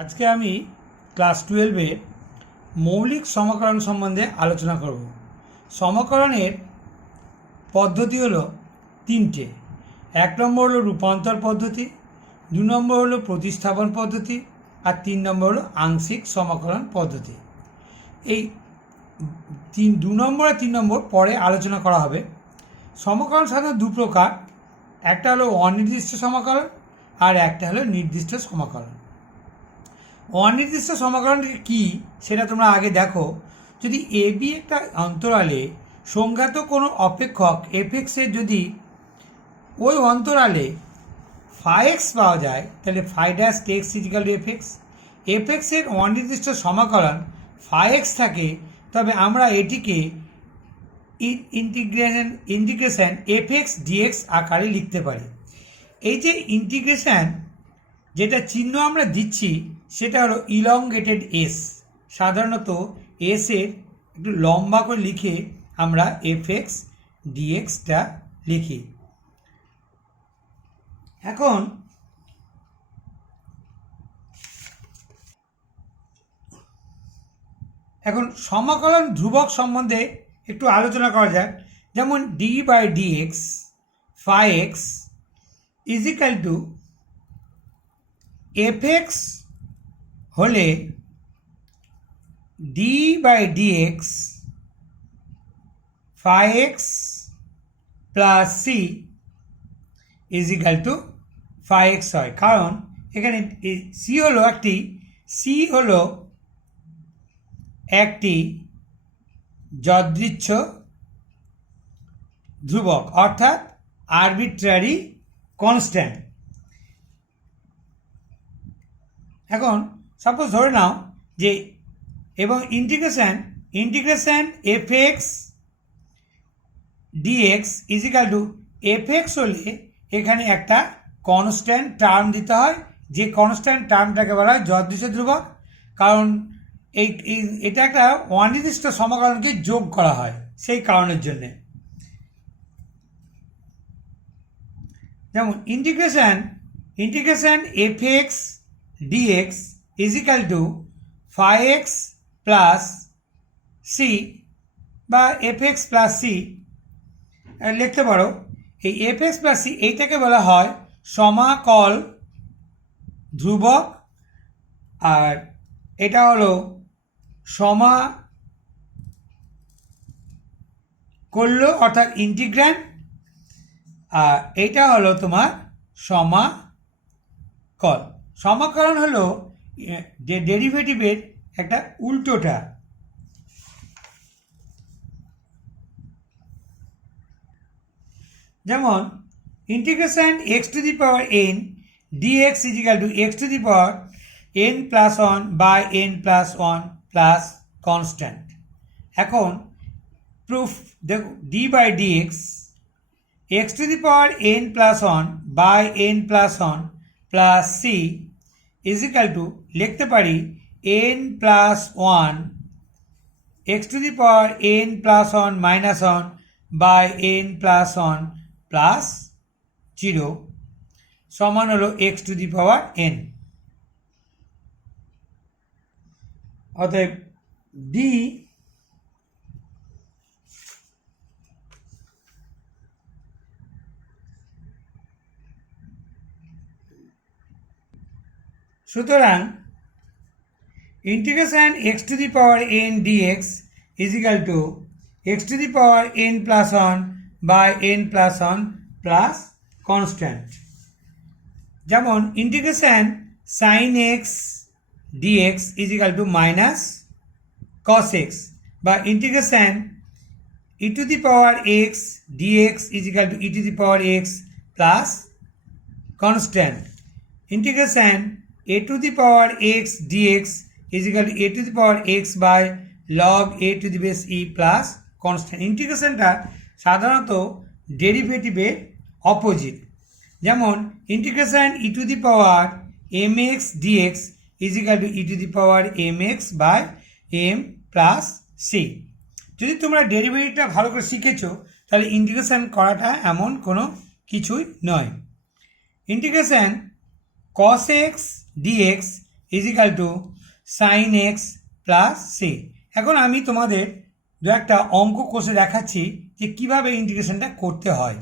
আজকে আমি ক্লাস 12-এ মৌলিক সমকলন সম্বন্ধে আলোচনা করব। সমকলনের পদ্ধতি হলো তিনটে। 1 নম্বর হলো রূপান্তর পদ্ধতি, 2 নম্বর হলো প্রতিস্থাপন পদ্ধতি, আর 3 নম্বর হলো আংশিক সমকলন পদ্ধতি। এই 2 নম্বর আর 3 নম্বর পরে আলোচনা করা হবে। সমকলন সাধারণত দু প্রকার, একটা হলো অনির্দিষ্ট সমকলন আর একটা হলো নির্দিষ্ট সমকলন। অনির্দিষ্ট সমকলনটি কী সেটা তোমরা আগে দেখো। যদি এ বি একটা অন্তরালে সংজ্ঞাত কোনো অপেক্ষক এফএক্সের যদি ওই অন্তরালে ফাই এক্স পাওয়া যায়, তাহলে phi dash x equal to f x. এফএক্সের অনির্দিষ্ট সমাকলন ফাই এক্স থাকে, তবে আমরা এটিকে ইন্টিগ্রেশন এফএক্স ডিএক্স আকারে লিখতে পারি। এই যে ইন্টিগ্রেশন যেটা চিহ্ন আমরা দিচ্ছি সেটা হলো ইলংগেটেড এস। সাধারণত এসের একটু লম্বা করে লিখে আমরা এফএক্স ডিএক্সটা লিখি। এখন সমাকলন ধ্রুবক সম্বন্ধে একটু আলোচনা করা যাক। যেমন d by dx phi x equal to f x হলে d by dx phi x plus C is equal to phi x হয়। কারণ এখানে সি হলো একটি যদৃচ্ছ ধ্রুবক, অর্থাৎ আরবিট্রারি কনস্ট্যান্ট। এখন সাপোজ ধরে নাও যে এবং integration F X dx is equal to F X হলে এখানে একটা কনস্ট্যান্ট টার্ম দিতে হয়, যে কনস্ট্যান্ট টার্মটাকে বলা হয় যদৃচ্ছ ধ্রুবক। কারণ এটা একটা অনির্দিষ্ট সমকলনকে যোগ করা হয় সেই কারণের জন্যে। যেমন integration F X dx is equal to phi x plus C বা এফ এক্স প্লাস সি লিখতে পারো। এই এফ এক্স প্লাস সি এইটাকে বলা হয় সমাকল ধ্রুবক, আর এটা হলো সমাকল্য অর্থাৎ ইন্টিগ্র্যান্ড, আর এইটা হলো তোমার সমাকল। সমাকলন হলো ডেরিভেটিভের একটা উল্টোটা। যেমন integration x to the power N dx is equal to x to the power N plus one by N plus one plus constant. এখন প্রুফ দেখো, D by DX X to the power N plus one by N plus one plus C is equal to লিখতে পারি N plus one X to the power N plus one minus one by N plus one plus zero সমান হলো x to the power n. অতএব d সুতরাং integration x to the power N dx is equal to x to the power N plus one by N plus one plus constant. যেমন integration sine x dx is equal to minus cos x, বা integration E to the power x dx is equal to E to the power x plus constant. Integration a to the power x dx is equal to a to the power x by log a to the base e plus constant. ইন্টিগ্রেশনটা সাধারণত ডেরিভেটিভের opposite. যেমন integration E to the power M X DX is equal to E to the power M X by M plus C. যদি তোমরা ডেরিভেটিভটা ভালো করে শিখেছো তাহলে ইন্টিগ্রেশন করাটা এমন কোনো কিছুই নয়। Integration cos x dx is equal to sine X plus C. এখন আমি তোমাদের দু একটা অঙ্ক কষে দেখাচ্ছি যে কিভাবে ইন্টিগ্রেশনটা করতে হয়।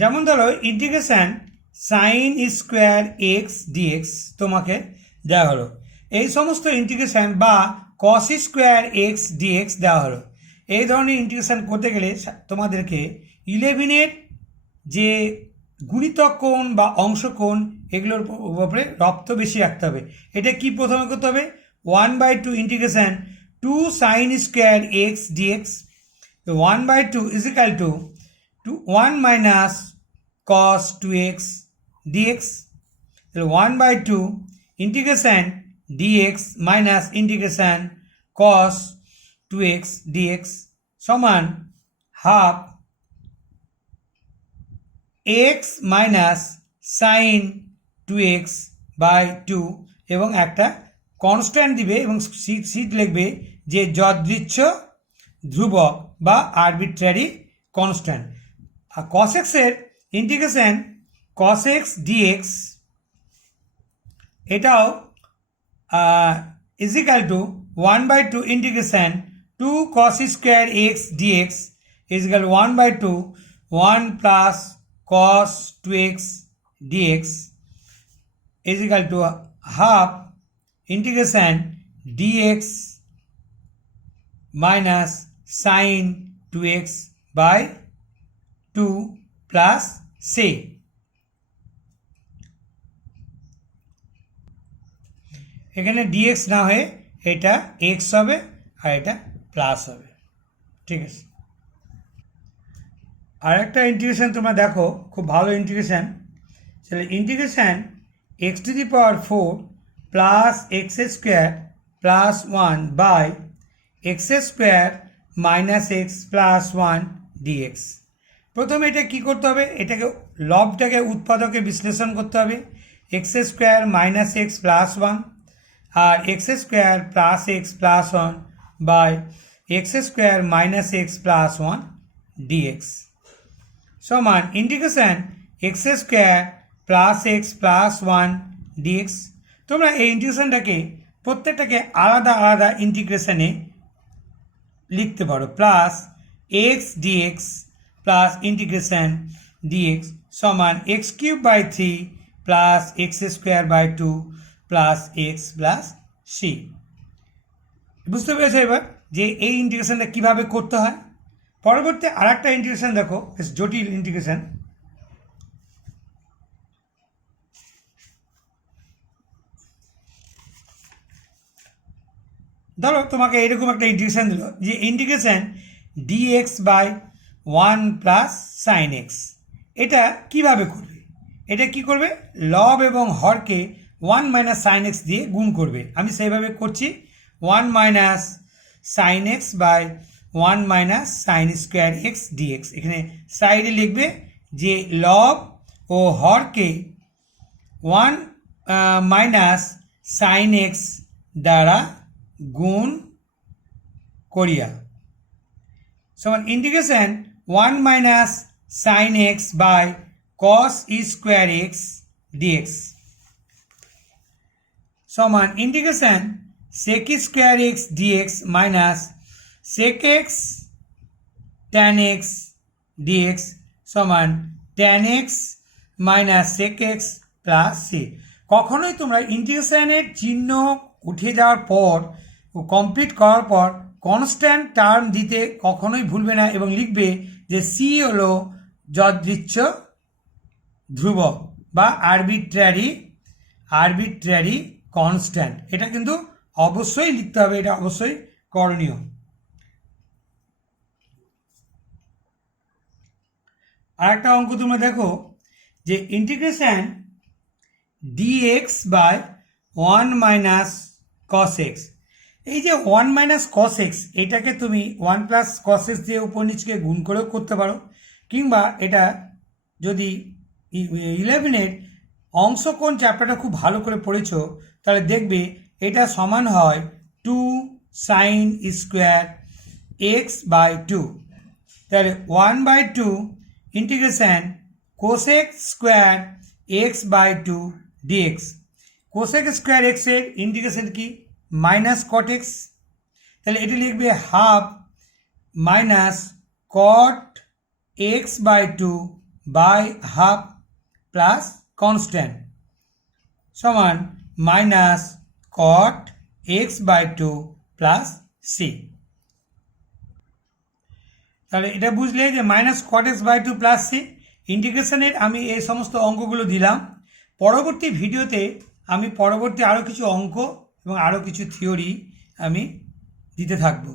যেমন ধরো integration sine square x DX তোমাকে দেওয়া হলো, এই সমস্ত ইন্টিগ্রেশন বা কস স্কোয়ার এক্স ডিএক্স দেওয়া হলো। এই ধরনের ইন্টিগ্রেশন করতে গেলে তোমাদেরকে 11-এর যে গুণিতক কোণ বা অংশ কোণ এগুলোর উপরে রপ্ত বেশি রাখতে হবে। এটা কি প্রথমে করতে হবে, 1/2 integration 2 sine square x DX 1/2 is equal to 1 minus cos 2x dx 1/2 integration dx minus integration cos 2x dx সমান half x minus sin 2x by 2 এবং একটা কনস্ট্যান্ট দিবে এবং সিট লিখবে যে যদৃচ্ছ ধ্রুবক বা আরবিট্রারি কনস্ট্যান্ট। আর cos x এর ইন্টিগ্রেশন cos x dx এটাও is equal to 1/2 integration 2 cos square x dx is equal 1/2 1 plus cos 2x dx is equal to half integration dx minus sine 2x by 2 plus C. এখানে dx না হয়ে এটা x হবে আর এটা plus হবে, ঠিক আছে। আর একটা ইন্টিগ্রেশন তোমরা দেখো, খুব ভালো ইন্টিগ্রেশন, সেটা integration x⁴ plus x square plus 1 by x square minus x plus 1 dx। প্রথমে এটা কি করতে হবে, এটাকে লবটাকে উৎপাদকে বিশ্লেষণ করতে হবে, x square minus x plus 1 আর x square plus x plus 1 by x square minus x plus 1 dx সমান integration x square plus x plus 1 dx। তোমরা এই ইন্টিগ্রেশনটাকে প্রত্যেকটাকে আলাদা আলাদা ইন্টিগ্রেশনে লিখতে পারো, plus x dx plus integration dx সমান x cube by 3 plus x square by 2 plus x plus c. বুঝতে পেরেছো এবার যে এই ইন্টিগ্রেশনটা কীভাবে করতে হয়। পরবর্তী আর একটা ইন্টিগ্রেশন দেখো, বেশ জটিল ইন্টিগ্রেশন। ধরো তোমাকে এরকম একটা ইন্টিগ্রেশন দিল যে integration dx by 1 plus sine x. এটা কিভাবে করবে, এটা কি করবে, লব এবং হরকে 1 মাইনাস সাইন এক্স দিয়ে গুণ করবে। আমি সেইভাবে করছি, 1 minus sine x by 1 minus sine square x dx. এখানে সাইডে লিখবে যে লব ও হরকে 1 মাইনাস সাইন এক্স দ্বারা গুণ করিয়া সমান integration 1 minus sine x by cos square x dx সমান integration sec square x dx minus sec x tan x dx সমান tan x minus sec x plus c. কখনোই তোমরা ইন্টিগ্রেশনের চিহ্ন উঠে যাওয়ার পর ও কমপ্লিট করার পর কনস্ট্যান্ট টার্ম দিতে কখনোই ভুলবে না এবং লিখবে যে সি হলো যদৃচ্ছ ধ্রুবক বা আরবিট্রারি কনস্ট্যান্ট। এটা কিন্তু অবশ্যই লিখতে হবে, এটা অবশ্যই করণীয়। আর একটা অঙ্ক তোমরা দেখো যে integration dx by 1 minus cos x. এই যে 1 মাইনাস কস এক্স এটাকে তুমি 1 প্লাস কস এক্স দিয়ে উপর নিচকে গুণ করেও করতে পারো, কিংবা এটা যদি 11-এর অংশকোণ চ্যাপ্টারটা খুব ভালো করে পড়েছো তাহলে দেখবে এটা সমান হয় 2 সাইন স্কোয়ার এক্স বাই 2। তাহলে 1/2 integration cosec square x/2 dx। Cosec square x এর ইন্টিগ্রেশন কি মাইনাস কট এক্স, তাহলে এটি লিখবে half minus cot x/2 by half plus constant সমান minus cot x/2 plus c. তাহলে এটা বুঝলে যে minus cot x/2 plus C ইন্টিগ্রেশনের আমি এই সমস্ত অঙ্কগুলো দিলাম। পরবর্তী ভিডিওতে আমি পরবর্তী আরও কিছু অঙ্ক এবং আরও কিছু থিওরি আমি দিতে থাকবো।